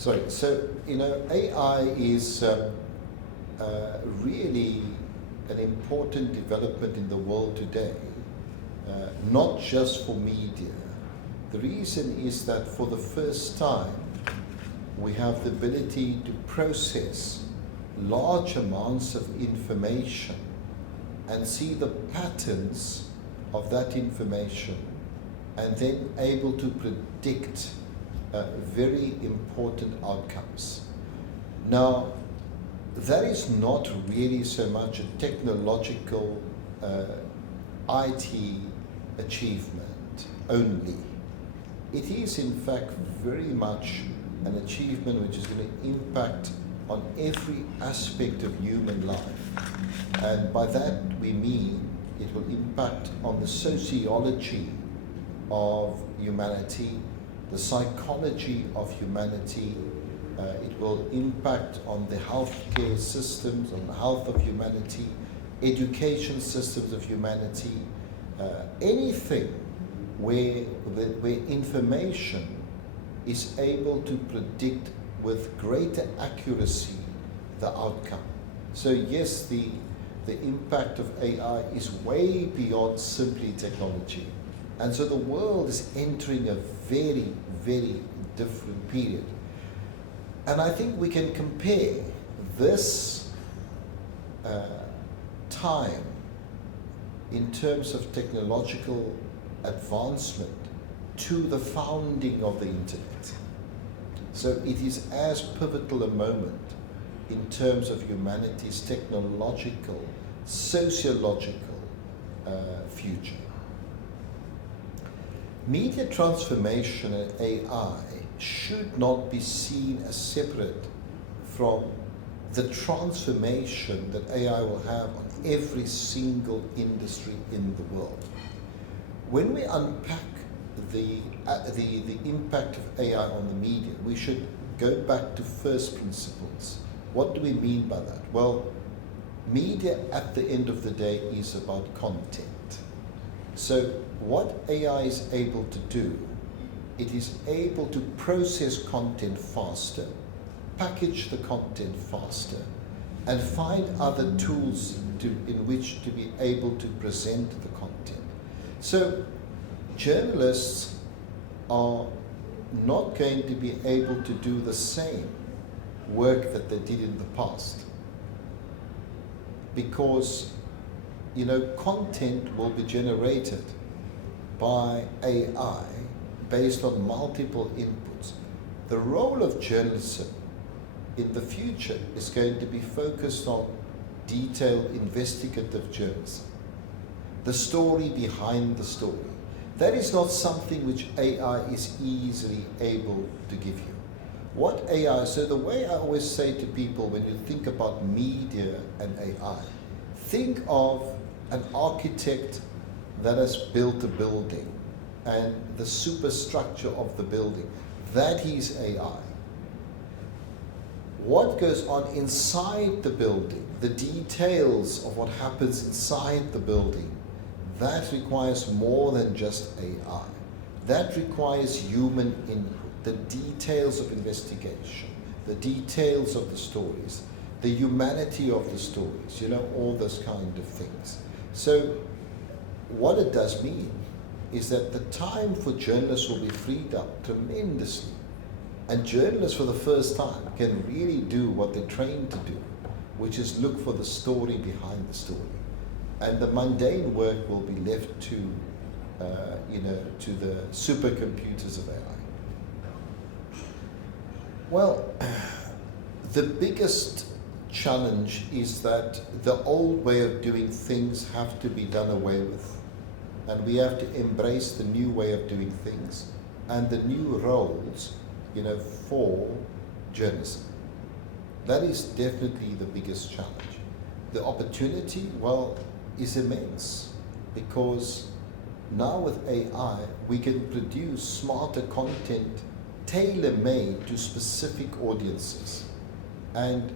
Sorry, so, AI is really an important development in the world today, not just for media. The reason is that for the first time, we have the ability to process large amounts of information and see the patterns of that information, and then able to predict very important outcomes. Now, that is not really so much a technological IT achievement only. It is in fact very much an achievement which is going to impact on every aspect of human life. And by that we mean it will impact on the sociology of humanity, the psychology of humanity. It will impact on the healthcare systems, on the health of humanity, education systems of humanity, anything where information is able to predict with greater accuracy the outcome. So yes, the impact of AI is way beyond simply technology. And so the world is entering a very, very different period. And I think we can compare this time in terms of technological advancement to the founding of the internet. So it is as pivotal a moment in terms of humanity's technological, sociological future. Media transformation and AI should not be seen as separate from the transformation that AI will have on every single industry in the world. When we unpack the impact of AI on the media, we should go back to first principles. What do we mean by that? Well, media at the end of the day is about content. So what AI is able to do, it is able to process content faster, package the content faster, and find other tools in which to be able to present the content. So journalists are not going to be able to do the same work that they did in the past, because content will be generated by AI based on multiple inputs. The role of journalism in the future is going to be focused on detailed investigative journalism, the story behind the story. That is not something which AI is easily able to give you. What AI, so the way I always say to people when you think about media and AI, think of an architect that has built a building and the superstructure of the building. That is AI. What goes on inside the building, the details of what happens inside the building, that requires more than just AI. That requires human input, the details of investigation, the details of the stories, the humanity of the stories, all those kind of things. So what it does mean is that the time for journalists will be freed up tremendously. And journalists for the first time can really do what they're trained to do, which is look for the story behind the story. And the mundane work will be left to the supercomputers of AI. Well, the biggest challenge is that the old way of doing things have to be done away with. And we have to embrace the new way of doing things and the new roles, for journalism. That is definitely the biggest challenge. The opportunity, is immense, because now with AI, we can produce smarter content tailor-made to specific audiences. And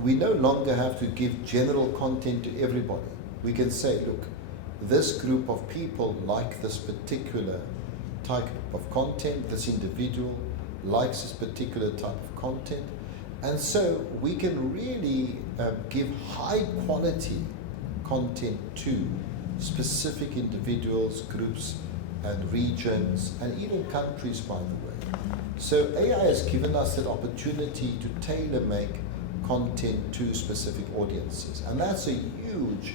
we no longer have to give general content to everybody. We can say, look, this group of people like this particular type of content, this individual, likes this particular type of content. And so we can really give high quality content to specific individuals, groups, and regions, and even countries, by the way. So AI has given us that opportunity to tailor-make content to specific audiences. And that's a huge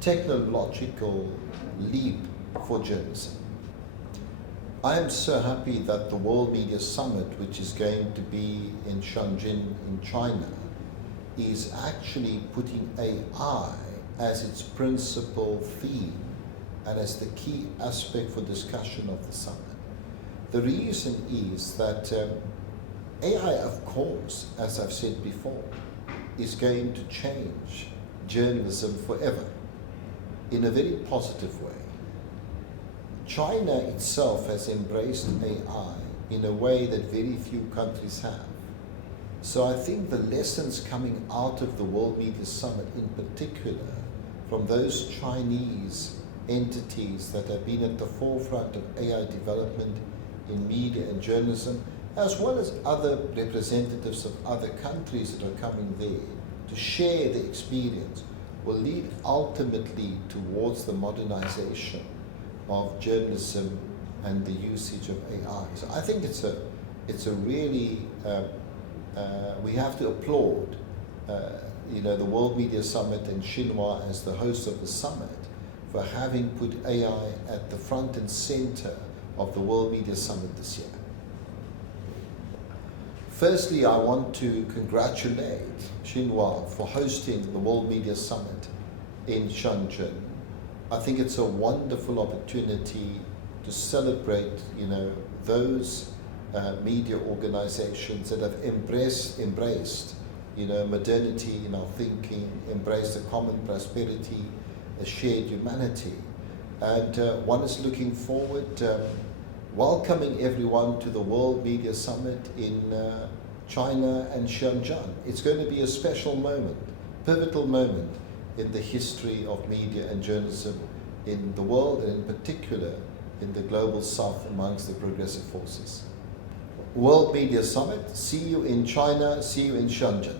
technological leap for journalism. I am so happy that the World Media Summit, which is going to be in Shenzhen in China, is actually putting AI as its principal theme and as the key aspect for discussion of the summit. The reason is that AI, of course, as I've said before, is going to change journalism forever in a very positive way. China itself has embraced AI in a way that very few countries have. So I think the lessons coming out of the World Media Summit in particular from those Chinese entities that have been at the forefront of AI development in media and journalism, as well as other representatives of other countries that are coming there to share their experience, will lead ultimately towards the modernization of journalism and the usage of AI. So I think it's a really, we have to applaud the World Media Summit and Xinhua as the host of the summit for having put AI at the front and center of the World Media Summit this year. Firstly, I want to congratulate Xinhua for hosting the World Media Summit in Shenzhen. I think it's a wonderful opportunity to celebrate, those media organizations that have embraced, modernity in our thinking, embraced a common prosperity, a shared humanity. And one is looking forward, welcoming everyone to the World Media Summit in China and Shenzhen. It's going to be a special moment, pivotal moment in the history of media and journalism in the world, and in particular in the global south amongst the progressive forces. World Media Summit, see you in China, see you in Shenzhen.